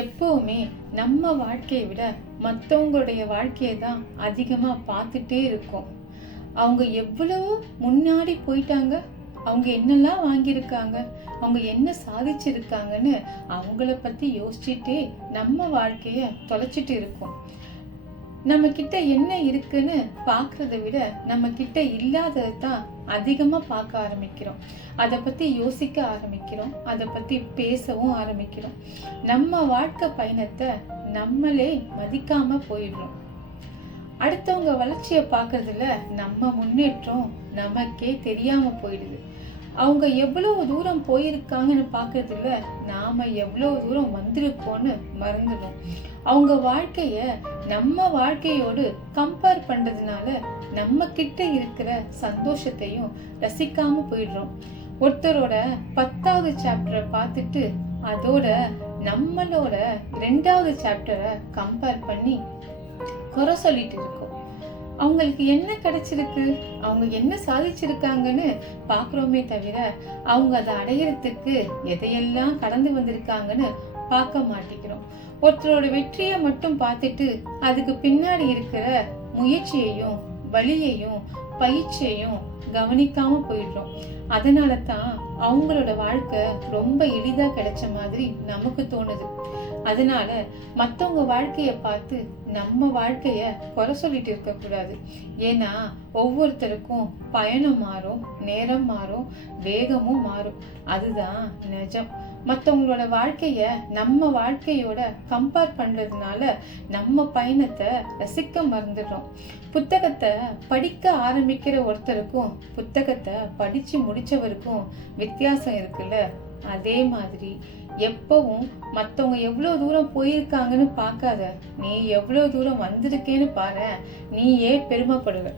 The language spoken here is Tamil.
எப்பவுமே நம்ம வாழ்க்கையை விட மற்றவங்களுடைய வாழ்க்கையை தான் அதிகமாக பார்த்துட்டே இருக்கோம். அவங்க எவ்வளவோ முன்னாடி போயிட்டாங்க, அவங்க என்னெல்லாம் வாங்கியிருக்காங்க, அவங்க என்ன சாதிச்சிருக்காங்கன்னு அவங்கள பற்றி யோசிச்சுட்டே நம்ம வாழ்க்கையை தொலைச்சிட்டு இருக்கோம். நம்ம கிட்ட என்ன இருக்குன்னு பார்க்கறத விட நம்ம கிட்ட இல்லாததை தான் அதிகமாக பார்க்க ஆரம்பிக்கிறோம். அதை பற்றி யோசிக்க ஆரம்பிக்கிறோம், அதை பற்றி பேசவும் ஆரம்பிக்கிறோம். நம்ம வாழ்க்கை பயணத்தை நம்மளே மதிக்காம போயிடுறோம். அடுத்தவங்க வளர்ச்சியை பார்க்கறதுல நம்ம முன்னேற்றம் நமக்கே தெரியாம போயிடுது. அவங்க எவ்வளவு தூரம் போயிருக்காங்கன்னு பார்க்கறதுல நாம எவ்வளவு தூரம் வந்திருக்கோன்னு மறந்துடும். அவங்க வாழ்க்கைய நம்ம வாழ்க்கையோடு கம்பேர் பண்றதுனால நம்ம கிட்ட இருக்கிற சந்தோஷத்தையும் ரசிக்காம போயிடுறோம். ஒருத்தரோட 10வது சாப்டரை பார்த்துட்டு அதோட நம்மளோட 2வது சாப்டரை கம்பேர் பண்ணி குறை சொல்லிட்டு இருக்கோம். அவங்களுக்கு என்ன கிடைச்சிருக்கு, அவங்க என்ன சாதிச்சிருக்காங்கன்னு பார்க்குறோமே தவிர அவங்க அதை அடையிறதுக்கு எதையெல்லாம் கடந்து வந்திருக்காங்கன்னு பார்க்க மாட்டேங்கிறோம். ஒருத்தரோட வெற்றியை மட்டும் பார்த்துட்டு அதுக்கு பின்னாடி இருக்கிற முயற்சியையும் வலியையும் பயிற்சியையும் கவனிக்காம போயிடுறோம். அதனால தான் அவங்களோட வாழ்க்கை ரொம்ப எளிதா கிடைச்ச மாதிரி நமக்கு தோணுது. அதனால மற்றவங்க வாழ்க்கைய பார்த்து நம்ம வாழ்க்கைய குறை சொல்லிட்டு இருக்க கூடாது. ஏன்னா ஒவ்வொருத்தருக்கும் பயணம் மாறும், நேரம் மாறும், வேகமும் மாறும். அதுதான் நிஜம். மற்றவங்களோட வாழ்க்கைய நம்ம வாழ்க்கையோட கம்பேர் பண்றதுனால நம்ம பயணத்தை ரசிக்க மறந்துடுறோம். புத்தகத்தை படிக்க ஆரம்பிக்கிற ஒருத்தருக்கும் புத்தகத்தை படிச்சு முடிச்சவருக்கும் வித்தியாசம் இருக்குல்ல. அதே மாதிரி எப்பவும் மற்றவங்க எவ்வளோ தூரம் போயிருக்காங்கன்னு பார்க்காத, நீ எவ்வளோ தூரம் வந்திருக்கேன்னு பாரு, நீ ஏன் பெருமைப்படுவ.